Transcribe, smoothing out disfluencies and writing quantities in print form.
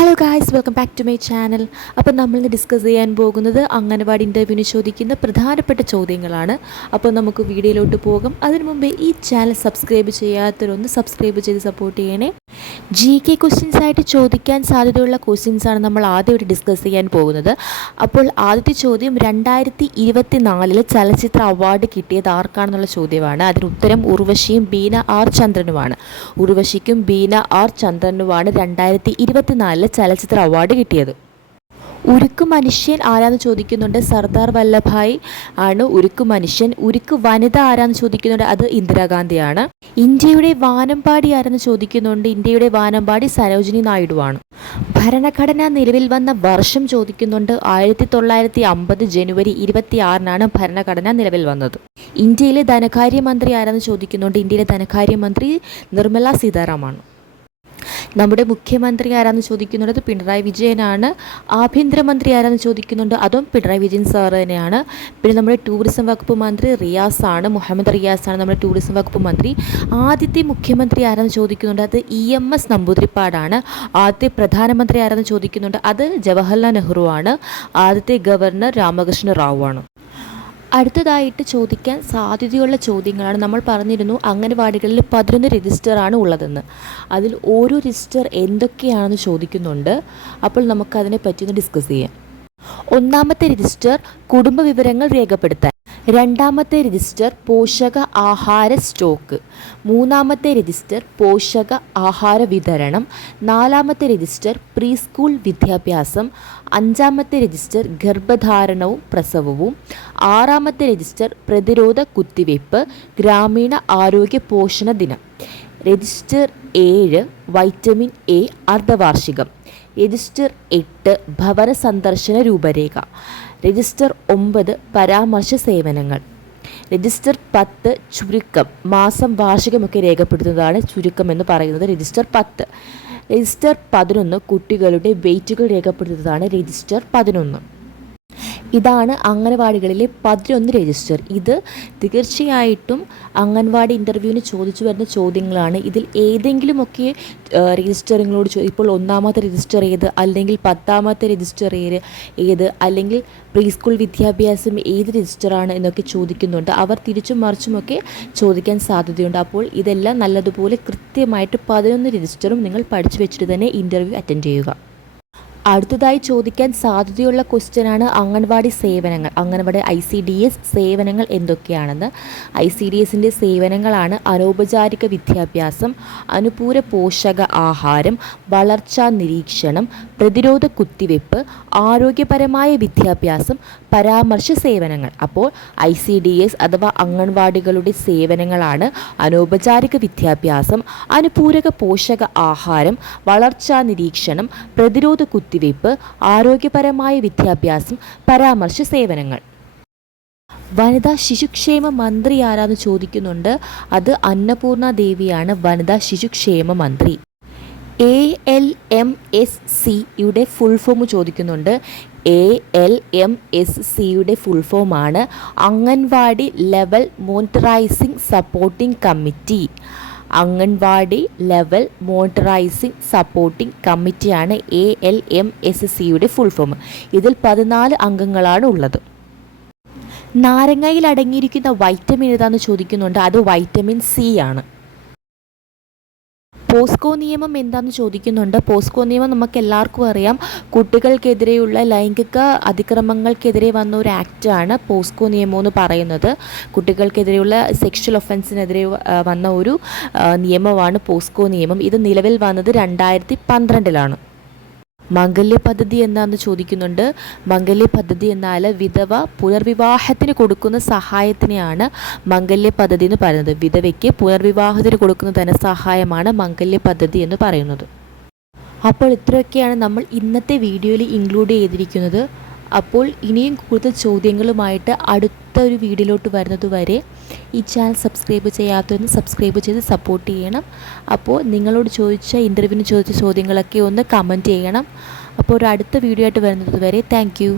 Hello guys, welcome back to my channel. അപ്പോൾ നമ്മളിന്ന് discuss ചെയ്യാൻ പോകുന്നത് അംഗനവാടി ഇൻ്റർവ്യൂവിന് ചോദിക്കുന്ന പ്രധാനപ്പെട്ട ചോദ്യങ്ങളാണ്. അപ്പോൾ നമുക്ക് വീഡിയോയിലോട്ട് പോകാം. അതിനു മുമ്പേ ഈ ചാനൽ സബ്സ്ക്രൈബ് ചെയ്യാത്തവരൊന്ന് സബ്സ്ക്രൈബ് ചെയ്ത് സപ്പോർട്ട് ചെയ്യണേ. GK ക്വസ്റ്റ്യൻസ് ആയിട്ട് ചോദിക്കാൻ സാധ്യതയുള്ള ക്വസ്റ്റ്യൻസാണ് നമ്മൾ ആദ്യമായിട്ട് ഡിസ്കസ് ചെയ്യാൻ പോകുന്നത്. അപ്പോൾ ആദ്യത്തെ ചോദ്യം 2024 ചലച്ചിത്ര അവാർഡ് കിട്ടിയത് ആർക്കാണെന്നുള്ള ചോദ്യമാണ്. അതിന് ഉത്തരം ഉർവശിയും ബീന ആർ ചന്ദ്രനുമാണ്. ഉർവശിക്കും ബീന ആർ ചന്ദ്രനുമാണ് 2024 ചലച്ചിത്ര അവാർഡ് കിട്ടിയത്. ഉരുക്കു മനുഷ്യൻ ആരാന്ന് ചോദിക്കുന്നുണ്ട്. സർദാർ വല്ലഭായ് ആണ് ഉരുക്കു മനുഷ്യൻ. ഉരുക്കു വനിത ആരാന്ന് ചോദിക്കുന്നുണ്ട്. അത് ഇന്ദിരാഗാന്ധിയാണ്. ഇന്ത്യയുടെ വാനമ്പാടി ആരെന്ന് ചോദിക്കുന്നുണ്ട്. ഇന്ത്യയുടെ വാനമ്പാടി സരോജിനി നായിഡുവാണ്. ഭരണഘടന നിലവിൽ വന്ന വർഷം ചോദിക്കുന്നുണ്ട്. 1950 ജനുവരി 26-നാണ് ഭരണഘടന നിലവിൽ വന്നത്. ഇന്ത്യയിലെ ധനകാര്യമന്ത്രി ആരാന്ന് ചോദിക്കുന്നുണ്ട്. ഇന്ത്യയിലെ ധനകാര്യമന്ത്രി നിർമ്മല സീതാരാമാണ്. നമ്മുടെ മുഖ്യമന്ത്രി ആരാന്ന് ചോദിക്കുന്നുണ്ട്. അത് പിണറായി വിജയനാണ്. ആഭ്യന്തരമന്ത്രി ആരാന്ന് ചോദിക്കുന്നുണ്ട്. അതും പിണറായി വിജയൻ സാർ തന്നെയാണ്. പിന്നെ നമ്മുടെ ടൂറിസം വകുപ്പ് മന്ത്രി റിയാസാണ്. മുഹമ്മദ് റിയാസാണ് നമ്മുടെ ടൂറിസം വകുപ്പ് മന്ത്രി. ആദ്യത്തെ മുഖ്യമന്ത്രി ആരാന്ന് ചോദിക്കുന്നുണ്ട്. അത് EMS നമ്പൂതിരിപ്പാടാണ്. ആദ്യത്തെ പ്രധാനമന്ത്രി ആരാന്ന് ചോദിക്കുന്നുണ്ട്. അത് ജവഹർലാൽ നെഹ്റു ആണ്. ആദ്യത്തെ ഗവർണർ രാമകൃഷ്ണ റാവു ആണ്. അടുത്തതായിട്ട് ചോദിക്കാൻ സാധ്യതയുള്ള ചോദ്യങ്ങളാണ്. നമ്മൾ പറഞ്ഞിരുന്നു അംഗനവാടികളിൽ 11 രജിസ്റ്ററാണ് ഉള്ളതെന്ന്. അതിൽ ഓരോ രജിസ്റ്റർ എന്തൊക്കെയാണെന്ന് ചോദിക്കുന്നുണ്ട്. അപ്പോൾ നമുക്കതിനെ പറ്റി ഒന്ന് ഡിസ്കസ് ചെയ്യാം. ഒന്നാമത്തെ രജിസ്റ്റർ കുടുംബ വിവരങ്ങൾ രേഖപ്പെടുത്താൻ. രണ്ടാമത്തെ രജിസ്റ്റർ പോഷക ആഹാര സ്റ്റോക്ക്. മൂന്നാമത്തെ രജിസ്റ്റർ പോഷക ആഹാര വിതരണം. നാലാമത്തെ രജിസ്റ്റർ പ്രീ സ്കൂൾ വിദ്യാഭ്യാസം. അഞ്ചാമത്തെ രജിസ്റ്റർ ഗർഭധാരണവും പ്രസവവും. ആറാമത്തെ രജിസ്റ്റർ പ്രതിരോധ കുത്തിവയ്പ്പ്. ഗ്രാമീണ ആരോഗ്യ പോഷണ ദിനം. Register 7 vitamin A അർദ്ധവാർഷികം. രജിസ്റ്റർ 8 ഭവന സന്ദർശന രൂപരേഖ. രജിസ്റ്റർ 9 പരാമർശ സേവനങ്ങൾ. രജിസ്റ്റർ 10 ചുരുക്കം, മാസം വാർഷികമൊക്കെ രേഖപ്പെടുത്തുന്നതാണ് ചുരുക്കം എന്ന് പറയുന്നത് രജിസ്റ്റർ 10. രജിസ്റ്റർ 11 കുട്ടികളുടെ വെയ്റ്റുകൾ രേഖപ്പെടുത്തുന്നതാണ് രജിസ്റ്റർ 11. ഇതാണ് അംഗനവാടികളിലെ 11 രജിസ്റ്റർ. ഇത് തീർച്ചയായിട്ടും അംഗൻവാടി ഇൻ്റർവ്യൂവിന് ചോദിച്ചു വരുന്ന ചോദ്യങ്ങളാണ്. ഇതിൽ ഏതെങ്കിലുമൊക്കെ രജിസ്റ്ററുകളോട് ഇപ്പോൾ ഒന്നാമത്തെ രജിസ്റ്റർ ഏത്, അല്ലെങ്കിൽ 10ാമത്തെ രജിസ്റ്റർ ഏത്, അല്ലെങ്കിൽ പ്രീ സ്കൂൾ വിദ്യാഭ്യാസം ഏത് രജിസ്റ്ററാണ് എന്നൊക്കെ ചോദിക്കുന്നുണ്ട്. അവർ തിരിച്ചും മറിച്ചുമൊക്കെ ചോദിക്കാൻ സാധ്യതയുണ്ട്. അപ്പോൾ ഇതെല്ലാം നല്ലതുപോലെ കൃത്യമായിട്ട് 11 രജിസ്റ്ററും നിങ്ങൾ പഠിച്ചു വെച്ചിട്ട് തന്നെ ഇൻ്റർവ്യൂ അറ്റൻഡ് ചെയ്യുക. അടുത്തതായി ചോദിക്കാൻ സാധ്യതയുള്ള ക്വസ്റ്റ്യനാണ് അംഗൻവാടി സേവനങ്ങൾ. അംഗൻവാടി ICDS സേവനങ്ങൾ എന്തൊക്കെയാണെന്ന്. ICDSൻ്റെ സേവനങ്ങളാണ് അനൗപചാരിക വിദ്യാഭ്യാസം, അനുപൂര പോഷക ആഹാരം, വളർച്ചാ നിരീക്ഷണം, പ്രതിരോധ കുത്തിവയ്പ്പ്, ആരോഗ്യപരമായ വിദ്യാഭ്യാസം, പരാമർശ സേവനങ്ങൾ. അപ്പോൾ ICDS അഥവാ അംഗൻവാടികളുടെ സേവനങ്ങളാണ് അനൗപചാരിക വിദ്യാഭ്യാസം, അനുപൂരക പോഷക ആഹാരം, വളർച്ചാ നിരീക്ഷണം, പ്രതിരോധ കുത്തിവയ്പ്പ്, ആരോഗ്യപരമായ വിദ്യാഭ്യാസം, പരാമർശ സേവനങ്ങൾ. വനിതാ ശിശുക്ഷേമ മന്ത്രി ആരാന്ന് ചോദിക്കുന്നുണ്ട്. അത് അന്നപൂർണ ദേവിയാണ് വനിതാ ശിശുക്ഷേമ മന്ത്രി. ALMSCയുടെ ഫുൾ ഫോം ചോദിക്കുന്നുണ്ട്. ALMSCയുടെ ഫുൾ ഫോമാണ് anganwadi level monitorising supporting committee. Anganwadi level monitorising supporting കമ്മിറ്റിയാണ് ALMSCയുടെ ഫുൾ ഫോം. ഇതിൽ 14 അംഗങ്ങളാണ് ഉള്ളത്. നാരങ്ങയിൽ അടങ്ങിയിരിക്കുന്ന വൈറ്റമിൻ ഏതാണെന്ന് ചോദിക്കുന്നുണ്ട്. അത് വൈറ്റമിൻ C ആണ്. പോസ്കോ നിയമം എന്താണെന്ന് ചോദിക്കുന്നുണ്ട്. പോസ്കോ നിയമം നമുക്ക് എല്ലാവർക്കും അറിയാം. കുട്ടികൾക്കെതിരെയുള്ള ലൈംഗിക അതിക്രമങ്ങൾക്കെതിരെ വന്ന ഒരു ആക്റ്റാണ് പോസ്കോ നിയമം എന്ന് പറയുന്നത്. കുട്ടികൾക്കെതിരെയുള്ള സെക്ഷൽ ഒഫൻസിനെതിരെ വന്ന ഒരു നിയമമാണ് പോസ്കോ നിയമം. ഇത് നിലവിൽ വന്നത് 2012-ലാണ്. മംഗല്യ പദ്ധതി എന്താണെന്ന് ചോദിക്കുന്നുണ്ട്. മംഗല്യ പദ്ധതി എന്നാൽ വിധവ പുനർവിവാഹത്തിന് കൊടുക്കുന്ന സഹായത്തിനെയാണ് മംഗല്യ പദ്ധതി എന്ന് പറയുന്നത്. വിധവയ്ക്ക് പുനർവിവാഹത്തിന് കൊടുക്കുന്ന ധനസഹായമാണ് മംഗല്യ പദ്ധതി എന്ന് പറയുന്നത്. അപ്പോൾ ഇത്രയൊക്കെയാണ് നമ്മൾ ഇന്നത്തെ വീഡിയോയിൽ ഇൻക്ലൂഡ് ചെയ്തിരിക്കുന്നത്. അപ്പോൾ ഇനിയും കൂടുതൽ ചോദ്യങ്ങളുമായിട്ട് അടുത്ത ഒരു വീഡിയോയിലോട്ട് വരുന്നത് വരെ ഈ ചാനൽ സബ്സ്ക്രൈബ് ചെയ്യാത്തവരൊന്ന് സബ്സ്ക്രൈബ് ചെയ്ത് സപ്പോർട്ട് ചെയ്യണം. അപ്പോൾ നിങ്ങളോട് ചോദിച്ച ഇൻ്റർവ്യൂവിന് ചോദിച്ച ചോദ്യങ്ങളൊക്കെ ഒന്ന് കമൻറ്റ് ചെയ്യണം. അപ്പോൾ ഒരു അടുത്ത വീഡിയോ ആയിട്ട് വരുന്നത് വരെ താങ്ക് യു.